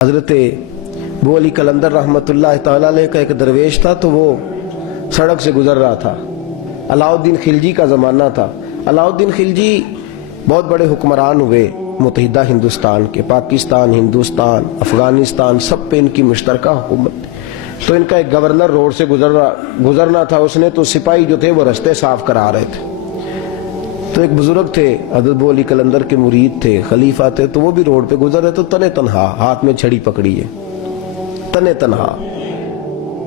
حضرت ابو علی قلندر رحمتullah تعالی علیہ کا ایک درویش تھا، تو وہ سڑک سے گزر رہا تھا۔ علاؤالدین خلجی کا زمانہ تھا۔ علاؤالدین خلجی بہت بڑے حکمران ہوئے متحدہ ہندوستان کے، پاکستان، ہندوستان، افغانستان، سب پہ ان کی مشترکہ حکومت۔ تو ان کا ایک گورنر روڈ سے گزرنا تھا، اس نے تو سپاہی جو تھے وہ رستے صاف کرا رہے تھے۔ تو ایک بزرگ تھے، حضرت ابو علی قلندر کے مرید تھے، خلیفہ تھے، تو وہ بھی روڈ پہ گزر رہے تو تنے تنہا ہاتھ میں چھڑی پکڑی ہے، تنے تنہا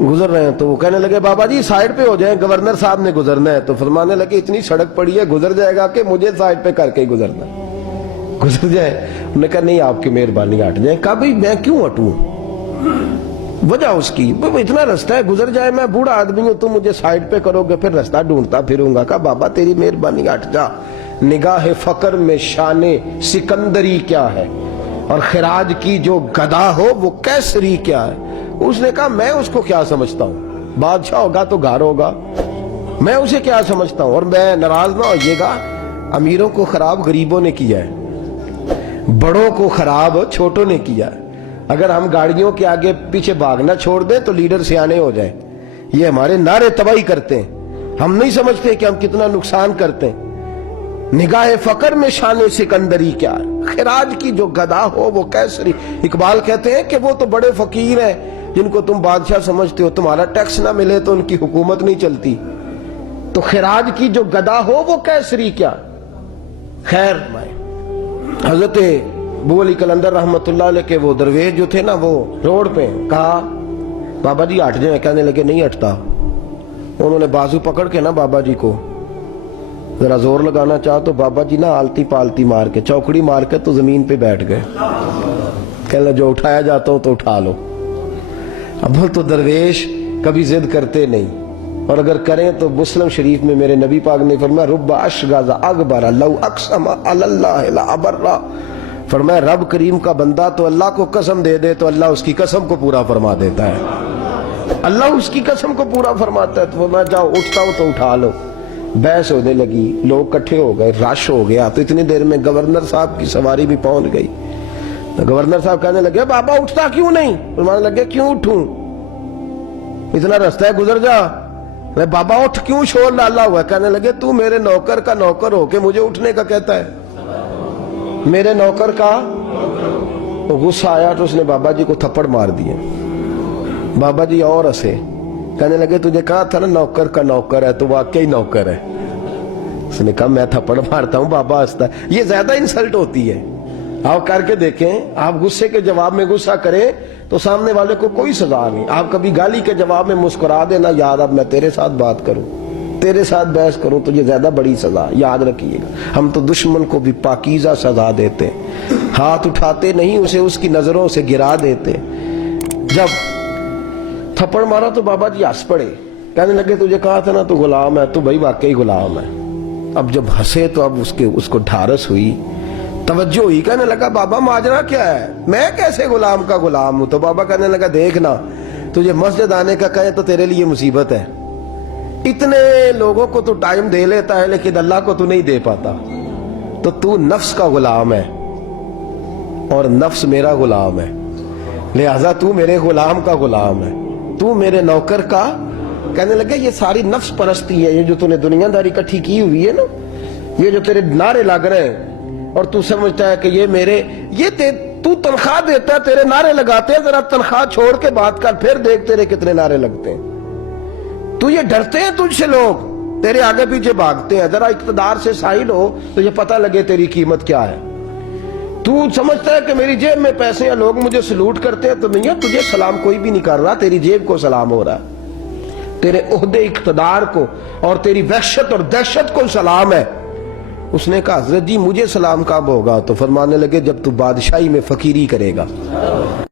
گزر رہے ہیں۔ تو وہ کہنے لگے بابا جی سائیڈ پہ ہو جائیں، گورنر صاحب نے گزرنا ہے۔ تو فرمانے لگے اتنی سڑک پڑی ہے، گزر جائے گا کہ مجھے سائیڈ پہ کر کے ہی گزرنا، گزر جائے۔ انہوں نے کہا نہیں آپ کی مہربانی ہٹ جائیں۔ کہا بھائی میں کیوں ہٹوں؟ وجہ اس کی اتنا رستہ ہے، گزر جائے، میں بوڑھا آدمی ہوں، تم مجھے سائیڈ پہ کرو گے پھر رستہ ڈھونڈتا پھروں گا۔ کہا بابا تیری مہربانی ہٹ جا، نگاہ فقر میں شان سکندری کیا ہے، اور خراج کی جو گدا ہو وہ کیسری کیا ہے۔ اس نے کہا میں اس کو کیا سمجھتا ہوں، بادشاہ ہوگا تو گھر ہوگا، میں اسے کیا سمجھتا ہوں۔ اور میں ناراض نہ ہوئیے گا، امیروں کو خراب غریبوں نے کیا ہے، بڑوں کو خراب چھوٹوں نے کیا ہے۔ اگر ہم گاڑیوں کے آگے پیچھے بھاگنا چھوڑ دیں تو لیڈر سیانے ہو جائیں۔ یہ ہمارے نعرے تباہی کرتے ہیں، ہم نہیں سمجھتے کہ ہم کتنا نقصان کرتے ہیں۔ نگاہ فقر میں شان سکندری کیا ہے، خراج کی جو گدا ہو وہ کیسری۔ اقبال کہتے ہیں کہ وہ تو بڑے فقیر ہیں جن کو تم بادشاہ سمجھتے ہو، تمہارا ٹیکس نہ ملے تو ان کی حکومت نہیں چلتی۔ تو خراج کی جو گدا ہو وہ کیسری کیا۔ خیر حضرت ابو علی قلندر رحمتullah علیہ کے وہ درویش جو تھے نا، وہ روڈ پہ کہا بابا جی ہٹ جائیں۔ کہنے لگے نہیں ہٹتا۔ انہوں نے بازو پکڑ کے نا بابا جی کو ذرا زور لگانا چاہا تو بابا جی نا آلتی پالتی مار کے، چوکڑی مار کے تو زمین پہ بیٹھ گئے۔ کہنے جو اٹھایا جاتا ہوں تو اٹھا لو۔ اب تو درویش کبھی ضد کرتے نہیں، اور اگر کریں تو مسلم شریف میں میرے نبی پاک نے فرمایا رب اشغاز اکبر لو اقسم علی اللہ لابرہ، فرمایا رب کریم کا بندہ تو اللہ کو قسم دے دے تو اللہ اس کی قسم کو پورا فرما دیتا ہے، اللہ اس کی قسم کو پورا فرماتا ہے۔ تو میں جاؤ اٹھتا ہوں تو اٹھا لو۔ بحث ہونے لگی، لوگ کٹھے ہو گئے، رش ہو گیا۔ تو اتنی دیر میں گورنر صاحب کی سواری بھی پہنچ گئی۔ تو گورنر صاحب کہنے لگے بابا اٹھتا کیوں نہیں؟ فرمانے لگے کیوں اٹھوں، اتنا رستہ ہے گزر جا۔ میں بابا اٹھ کیوں شور ڈالا ہوا ہے؟ کہنے لگے تو میرے نوکر کا نوکر ہو کے مجھے اٹھنے کا کہتا ہے، میرے نوکر کا۔ تو غصہ آیا تو اس نے بابا جی کو تھپڑ مار دیے۔ بابا جی اور ہنسے، کہنے لگے تجھے کہا تھا نا نوکر کا نوکر ہے، تو واقعی نوکر ہے۔ اس نے کہا میں تھپڑ مارتا ہوں، بابا ہنستا ہے۔ یہ زیادہ انسلٹ ہوتی ہے۔ آپ کر کے دیکھیں، آپ غصے کے جواب میں غصہ کریں تو سامنے والے کو کوئی سزا نہیں۔ آپ کبھی گالی کے جواب میں مسکرا دینا، یار اب میں تیرے ساتھ بات کروں، تیرے ساتھ بحث کروں تو یہ زیادہ بڑی سزا، یاد رکھیے گا۔ ہم تو دشمن کو بھی پاکیزہ سزا دیتے ہیں، ہاتھ اٹھاتے نہیں، اسے اس کی نظروں سے گرا دیتے۔ جب تھپڑ مارا تو بابا جی ہنس پڑے، کہنے لگے تجھے کہا تھا نا تو غلام ہے، تو بھائی واقعی غلام ہے۔ اب جب ہنسے تو اب اس کو ڈھارس ہوئی، توجہ ہوئی، کہنے لگا بابا ماجرا کیا ہے، میں کیسے غلام کا غلام ہوں؟ تو بابا کہنے لگا دیکھنا، تجھے مسجد آنے کا کہے تو تیرے لیے مصیبت ہے، اتنے لوگوں کو تو ٹائم دے لیتا ہے لیکن اللہ کو تو نہیں دے پاتا، تو نفس کا غلام ہے اور نفس میرا غلام ہے، لہذا تو میرے غلام کا غلام ہے، تو میرے نوکر کا۔ کہنے لگے یہ ساری نفس پرستی ہے، یہ جو تو نے دنیا داری کٹھی کی ہوئی ہے نا، یہ جو تیرے نعرے لگ رہے ہیں اور تو سمجھتا ہے کہ یہ میرے، تو تنخواہ دیتا ہے، تیرے نعرے لگاتے ہیں، ذرا تنخواہ چھوڑ کے بات کر، پھر دیکھ تیرے کتنے نعرے لگتے ہیں۔ تو یہ ڈرتے ہیں تجھ سے، لوگ تیرے آگے پیچھے بھاگتے ہیں، ذرا اقتدار سے سائل ہو تو یہ پتہ لگے تیری قیمت کیا ہے۔ تو سمجھتا ہے کہ میری جیب میں پیسے ہیں، لوگ مجھے سلوٹ کرتے ہیں، تو نہیں، تجھے سلام کوئی بھی نہیں کر رہا، تیری جیب کو سلام ہو رہا ہے، تیرے عہدے اقتدار کو اور تیری وحشت اور دہشت کو سلام ہے۔ اس نے کہا حضرت جی مجھے سلام کب ہوگا؟ تو فرمانے لگے جب تو بادشاہی میں فقیری کرے گا۔